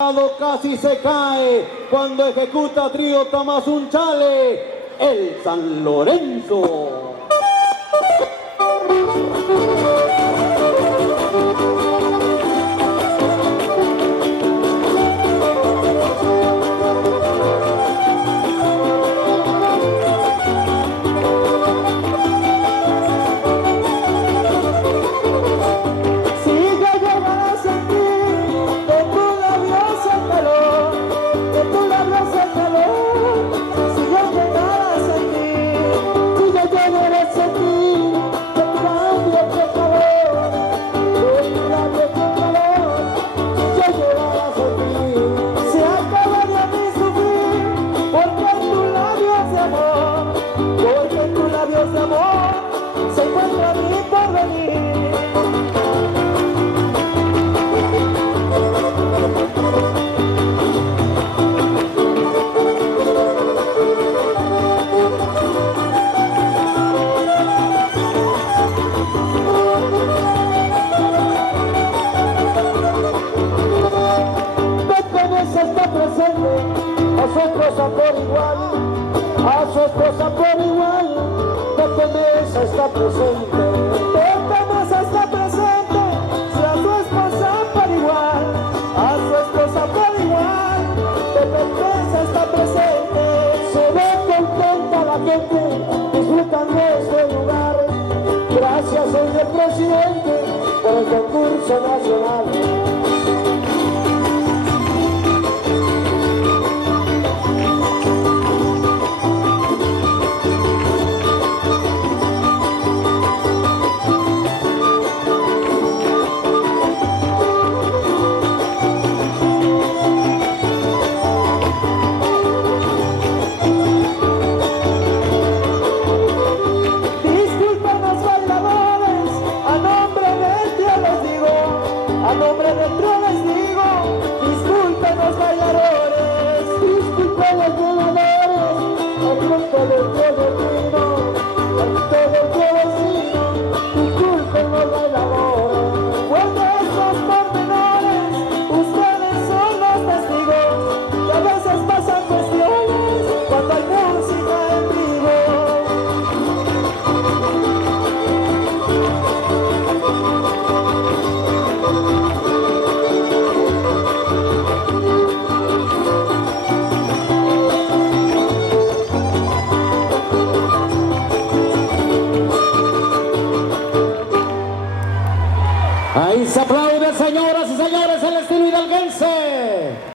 Casi se cae cuando ejecuta trío Tomás Unchale, el San Lorenzo. A su esposa por igual, Pepe Mesa está presente. Pepe Mesa está presente, si a su esposa por igual, a su esposa por igual, Pepe Mesa está presente. Se ve contenta la gente, disfrutando este lugar. Gracias, señor presidente, por el concurso nacional. A nombre del trío les digo, disculpen los bailadores, disculpen los voladores, al grupo del trío del vino, al trío del trío vecino, disculpen los bailadores. Pues de estos pormenores, ustedes son los testigos, que a veces pasan cuestiones cuando hay música en vivo. Ahí se aplaude, señores.